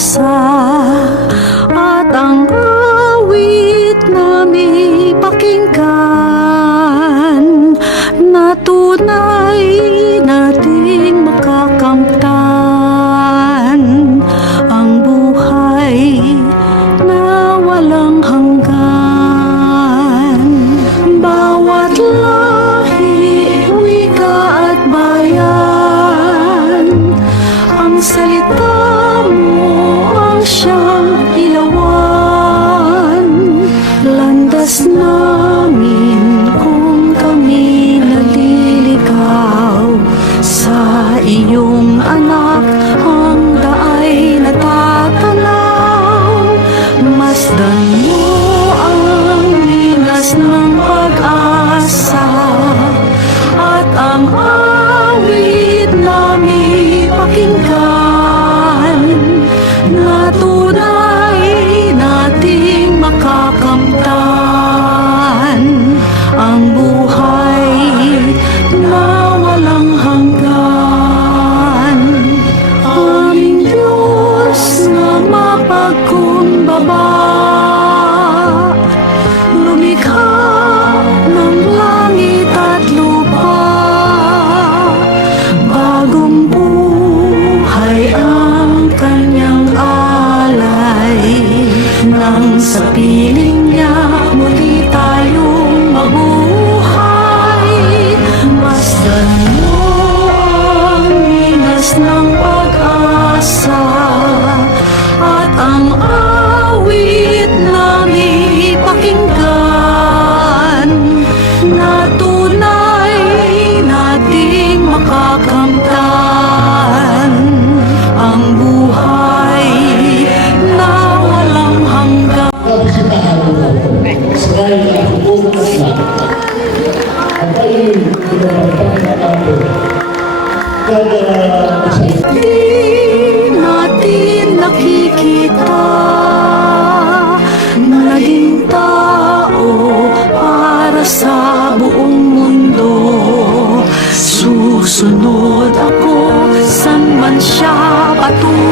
pag-asa at ang awit namin pakinggan na tunay nating makakamtan ang buhay na walang hanggan. Bawat lahi, wika at bayan, ang salita mo ang siyang ilawan. Landas namin kung kami naliligaw sa iyong anak, ang daay natatanaw. Masdan mo ang linas ng pag-asa at ang awit namin pakinggan na tunay nating makakamtan ang buhay na walang hanggan. Aming Diyos na mapagkumbaba, lumikha ng langit at lupa, bagong buhay ang kanyang alay. Nang sa piling niya muli tayong mabuhay, masdan mo ang linas ng pag-asa at ang awit namin pakinggan na tunay nating makakamtan ang buhay na walang hanggan. Di natin nakikita na naging tao para sa buong mundo. Susunod ako san man siya patungo.